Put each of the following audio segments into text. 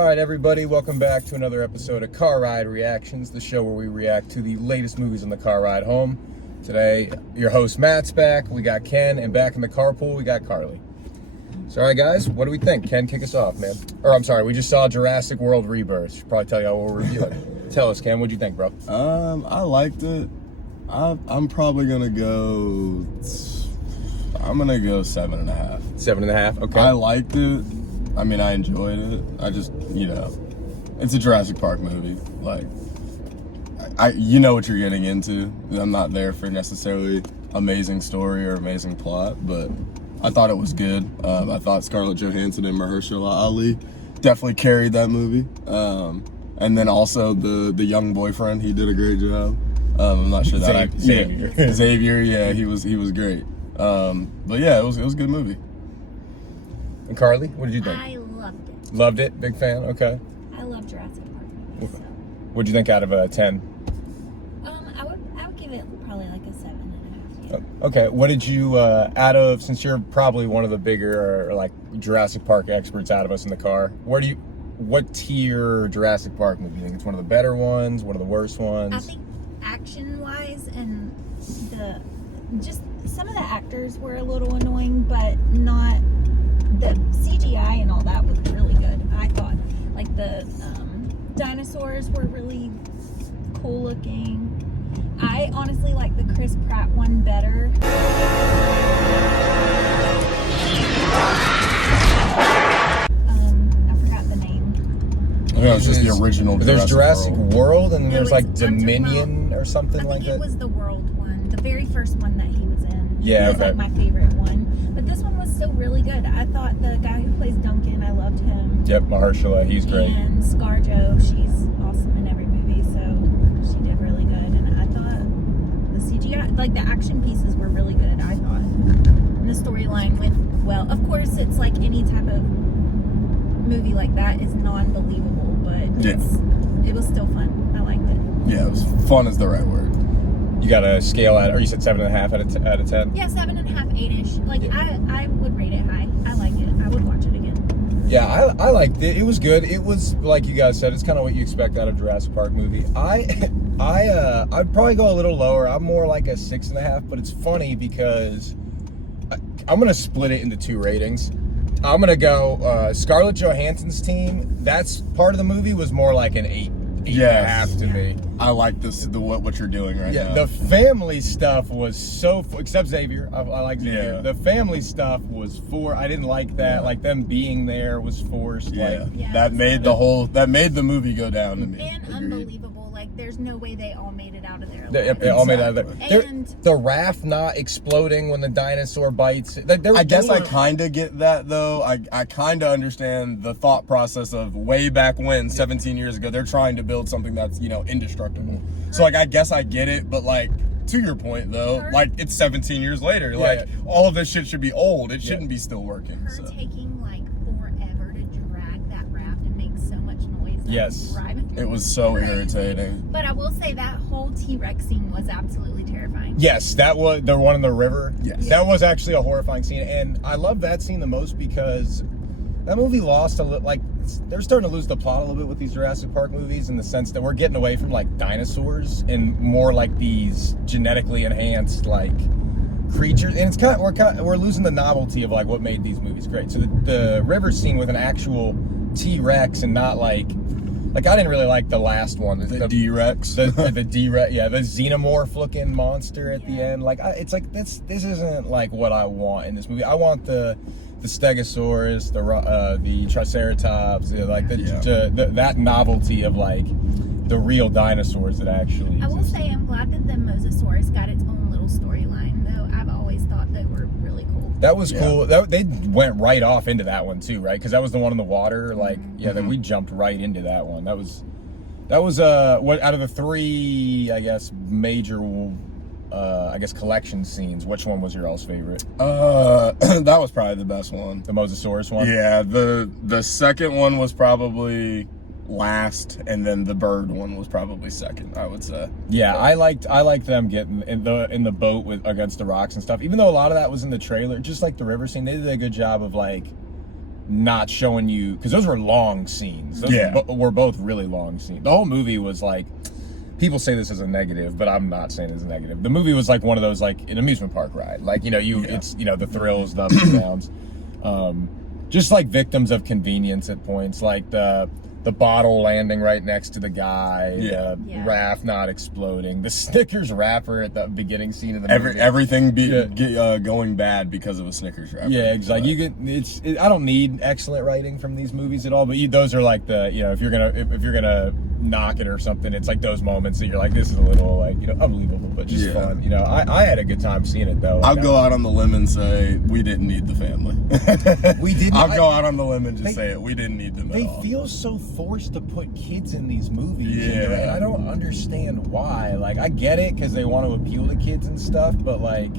All right, everybody, welcome back to another episode of Car Ride Reactions, the show where we react to the latest movies on the car ride home. Today, your host Matt's back, we got Ken, and back in the carpool, we got Carly. So, all right, guys, what do we think? Ken, kick us off, man. Or, I'm sorry, we just saw Jurassic World Rebirth. Should probably tell you how we'll review it. Tell us, Ken, what'd you think, bro? I liked it. I'm probably gonna go. I'm gonna go 7.5. 7.5, okay. I liked it. I mean, I enjoyed it. I just, it's a Jurassic Park movie. Like, you know what you're getting into. I'm not there for necessarily amazing story or amazing plot, but I thought it was good. I thought Scarlett Johansson and Mahershala Ali definitely carried that movie. And then also the young boyfriend, he did a great job. I'm not sure that Xavier. Yeah, Xavier, yeah, he was great. But yeah, it was a good movie. And Carly, what did you think? I loved it. Loved it? Big fan? Okay. I love Jurassic Park movies. So. What'd you think out of a 10? I would give it probably like a 7.5. Yeah. Okay, what did you, since you're probably one of the bigger, like, Jurassic Park experts out of us in the car, what tier Jurassic Park movie? You think it's one of the better ones, one of the worst ones? I think action-wise and just some of the actors were a little annoying, but not the CGI and all that was really good. I thought like the dinosaurs were really cool looking. I honestly like the Chris Pratt one better. I forgot the name. I think it was just the original. There's Jurassic World, and then No, there's like it's Dominion or something like that. I think it was the World one, the very first one that he was in. Yeah, it was like my favorite one. But this one was still really good. I thought the guy who plays Duncan, I loved him. Yep, Mahershala, he's great. And ScarJo, she's awesome in every movie, so she did really good. And I thought the CGI, like the action pieces were really good, I thought. And the storyline went well. Of course, it's like any type of movie like that is non-believable, but it was still fun. I liked it. Yeah, it was fun is the right word. You got a scale or you said 7.5 out of 10? Yeah, 7.5, 8-ish. Like, yeah. I would rate it high. I like it. I would watch it again. Yeah, I liked it. It was good. It was, like you guys said, it's kind of what you expect out of a Jurassic Park movie. I'd probably go a little lower. I'm more like a 6.5, but it's funny because I'm going to split it into two ratings. I'm going to go Scarlett Johansson's team. That's part of the movie was more like an 8.5 to me. I like what you're doing right now. Yeah, the family stuff was so except Xavier. I like Xavier. Yeah. The family stuff was I didn't like that. Yeah. Like them being there was forced. Yeah, like, that made the movie go down to me. And unbelievable. Like there's no way they all made it out of there. They all made it out of there. And the raft not exploding when the dinosaur bites. I guess I kind of get that though. I kind of understand the thought process of way back when 17 years ago they're trying to build something that's indestructible. So like I guess I get it, but like to your point though, like it's 17 years later. Like all of this shit should be old. It shouldn't be still working. Her taking like forever to drag that raft and make so much noise. Yes. It was so irritating. But I will say that whole T-Rex scene was absolutely terrifying. Yes, that was the one in the river. Yes. That was actually a horrifying scene, and I love that scene the most because that movie lost a little. Like they're starting to lose the plot a little bit with these Jurassic Park movies in the sense that we're getting away from like dinosaurs and more like these genetically enhanced like creatures, and it's we're losing the novelty of like what made these movies great. So the river scene with an actual T-Rex and not like I didn't really like the last one, the D-Rex, the D-Rex, yeah, the xenomorph looking monster at the end. Like it's like this isn't like what I want in this movie. I want the Stegosaurus, the Triceratops, that novelty of like the real dinosaurs that actually exist. I will say I'm glad that the Mosasaurus got its own little storyline, though. I've always thought they were really cool. That was cool. They went right off into that one too, right? Because that was the one in the water. Like, then we jumped right into that one. That was what out of the three, I guess, major collection scenes, which one was your all's favorite? That was probably the best one. The Mosasaurus one? Yeah, the second one was probably last, and then the bird one was probably second, I would say. Yeah, I liked them getting in the boat against the rocks and stuff. Even though a lot of that was in the trailer, just like the river scene, they did a good job of like not showing you, because those were long scenes. Those were both really long scenes. The whole movie was like, people say this is a negative, but I'm not saying it's a negative. The movie was like one of those, like an amusement park ride. Like, it's, the thrills, the ups and downs. Just like victims of convenience at points, like the bottle landing right next to the guy, the raft not exploding, the Snickers wrapper at the beginning scene of the movie. Everything going bad because of a Snickers wrapper. Yeah, exactly. I don't need excellent writing from these movies at all, but those are like the, if you're gonna knock it or something, it's like those moments that you're like, this is a little like, unbelievable, but just fun. I had a good time seeing it though. I'll go out on the limb and say we didn't need the family. We didn't. I'll go out on the limb and just say it. We didn't need them at all. They feel so forced to put kids in these movies. Yeah. And I don't understand why. Like, I get it because they want to appeal to kids and stuff, but like,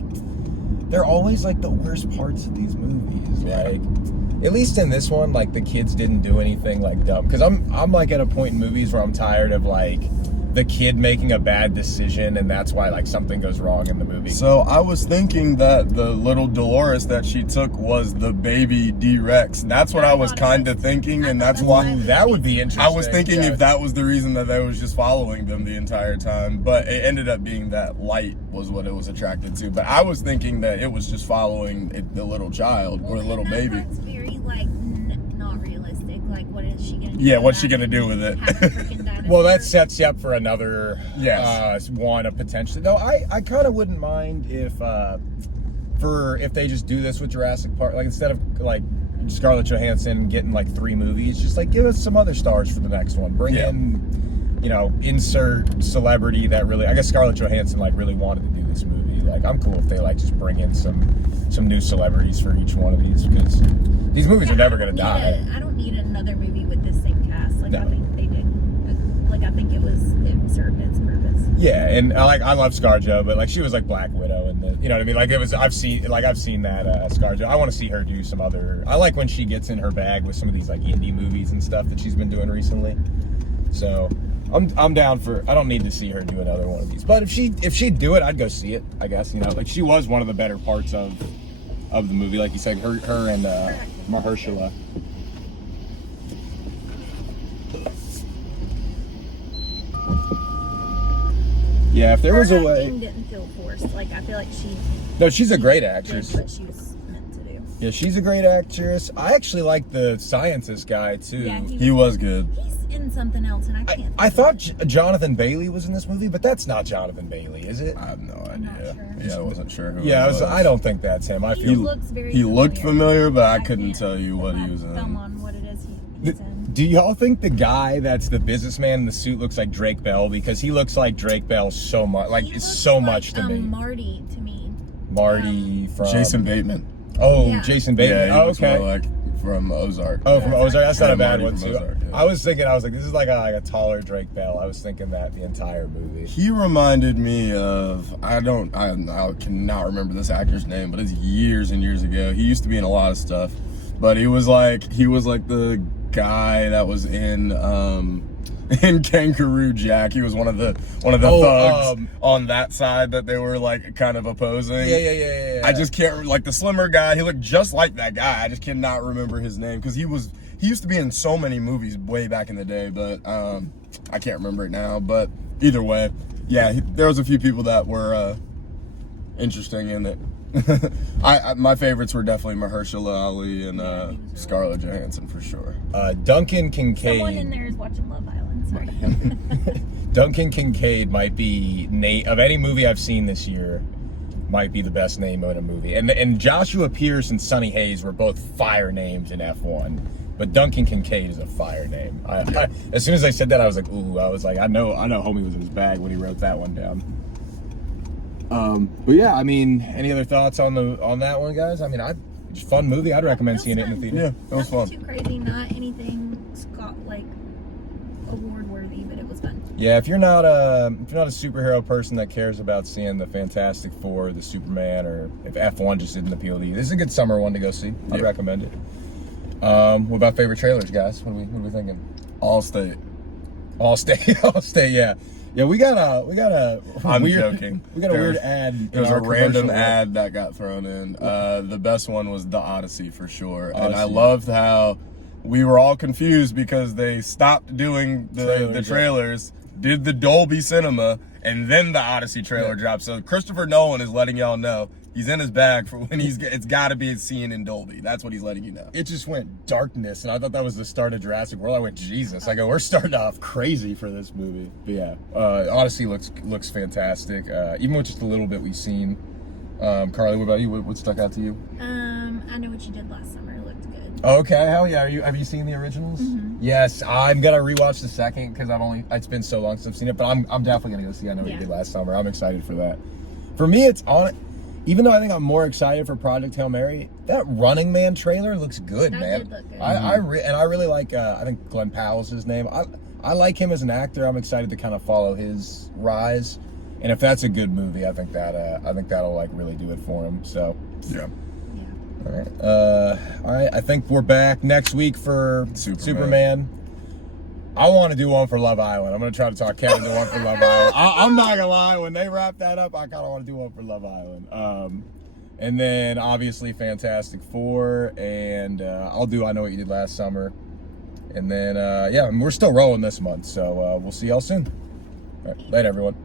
they're always like the worst parts of these movies. Yeah. Like, at least in this one, like the kids didn't do anything like dumb. Because I'm like at a point in movies where I'm tired of like the kid making a bad decision, and that's why like something goes wrong in the movie. So I was thinking that the little Dolores that she took was the baby D-Rex. That's what I was kind of thinking, and that's why that would be interesting. I was thinking if that was the reason that they was just following them the entire time, but it ended up being that light was what it was attracted to. But I was thinking that it was just following the little child or the little baby. That's very like not realistic. Like, what is she gonna do? Yeah, what's she gonna do with it? Well, that sets you up for another one of potentially. Though I kind of wouldn't mind if they just do this with Jurassic Park, like instead of like Scarlett Johansson getting like 3 movies, just like give us some other stars for the next one. Bring in, insert celebrity that really. I guess Scarlett Johansson like really wanted to do this movie. Like, I'm cool if they like just bring in some new celebrities for each one of these, because these movies are never gonna die. I don't need another movie with the same cast. Like, I think they did. Like, I think it served its purpose. Yeah, and I love ScarJo, but like she was like Black Widow, and you know what I mean. Like I've seen that ScarJo. I want to see her do some other. I like when she gets in her bag with some of these like indie movies and stuff that she's been doing recently. So I'm down for. I don't need to see her do another one of these, but if she'd do it, I'd go see it. I guess like she was one of the better parts of the movie, like you said, her and Mahershala. Yeah, if there was a way. Didn't feel forced. Like, I feel like she. No, she's a great actress. Did what she was meant to do. Yeah, she's a great actress. I actually like the scientist guy too. Yeah, he was good. He's in something else, and I can't. I thought Jonathan Bailey was in this movie, but that's not Jonathan Bailey, is it? I have no idea. not sure. Yeah, I wasn't sure who. Yeah, it was. I don't think that's him. I He feel looks very. He looked familiar, but I couldn't can't tell you what he was in. Film on what it is he's in. Do y'all think the guy that's the businessman in the suit looks like Drake Bell? Because he looks like Drake Bell so much. Like, He it's looks so like, much to me. Marty to me. Marty from Jason Bateman. Oh, Yeah. Jason Bateman. Yeah, he looks okay. more like from Ozark. Oh, from Ozark. That's not a bad Marty one from too. Ozark, yeah. I was like, this is like a taller Drake Bell. I was thinking that the entire movie. He reminded me of I cannot remember this actor's name, but it's years and years ago. He used to be in a lot of stuff, but he was like the guy that was in Kangaroo Jack. He was one of the thugs on that side that they were like kind of opposing. Yeah. I just can't like the slimmer guy. He looked just like that guy. I just cannot remember his name because he used to be in so many movies way back in the day, but I can't remember it now. But either way, yeah, there was a few people that were interesting in it. My favorites were definitely Mahershala Ali and he was Scarlett Johansson for sure. Duncan Kincaid. Someone in there is watching Love Island. Sorry. Duncan Kincaid might be of any movie I've seen this year, might be the best name in a movie. And Joshua Pierce and Sonny Hayes were both fire names in F1, but Duncan Kincaid is a fire name. I as soon as I said that, I was like, ooh. I was like, I know, homie was in his bag when he wrote that one down. But yeah, I mean, any other thoughts on that one, guys? I mean, just fun movie. I'd recommend seeing it in the theater. Yeah, that was fun. Nothing too crazy, not anything like award worthy, but it was fun. Yeah, if you're not a superhero person that cares about seeing the Fantastic Four, the Superman, or if F1 just didn't appeal to you, this is a good summer one to go see. I'd recommend it. What about favorite trailers, guys? What are we thinking? Allstate. Allstate, yeah. Yeah, we got a I'm weird, joking. We got a weird ad. There's in a our random commercial. ad that got thrown in. The best one was the Odyssey for sure. And I Odyssey. loved how we were all confused because they stopped doing the trailers, did the Dolby Cinema, and then the Odyssey trailer dropped. So Christopher Nolan is letting y'all know he's in his bag for when it's got to be seen in Dolby. That's what he's letting you know. It just went darkness, and I thought that was the start of Jurassic World. I went, Jesus! I go, we're starting off crazy for this movie. But yeah, Odyssey looks fantastic. Even with just a little bit we've seen. Carly, what about you? What stuck out to you? I Know What You Did Last Summer. It looked good. Okay, hell yeah. Have you seen the originals? Mm-hmm. Yes, I'm gonna rewatch the second because it's been so long since I've seen it. But I'm definitely gonna go see I Know What You Did Last Summer. I'm excited for that. For me, it's on. Even though I think I'm more excited for Project Hail Mary, that Running Man trailer looks good, man. Did look good. I really like. I think Glenn Powell's his name. I like him as an actor. I'm excited to kind of follow his rise. And if that's a good movie, I think that'll like really do it for him. So Yeah. all right. I think we're back next week for Superman. I want to do one for Love Island. I'm going to try to talk Kevin to one for Love Island. I'm not going to lie. When they wrap that up, I kind of want to do one for Love Island. And then, obviously, Fantastic Four. And I'll do I Know What You Did Last Summer. And then, we're still rolling this month. So we'll see y'all soon. All right, later, everyone.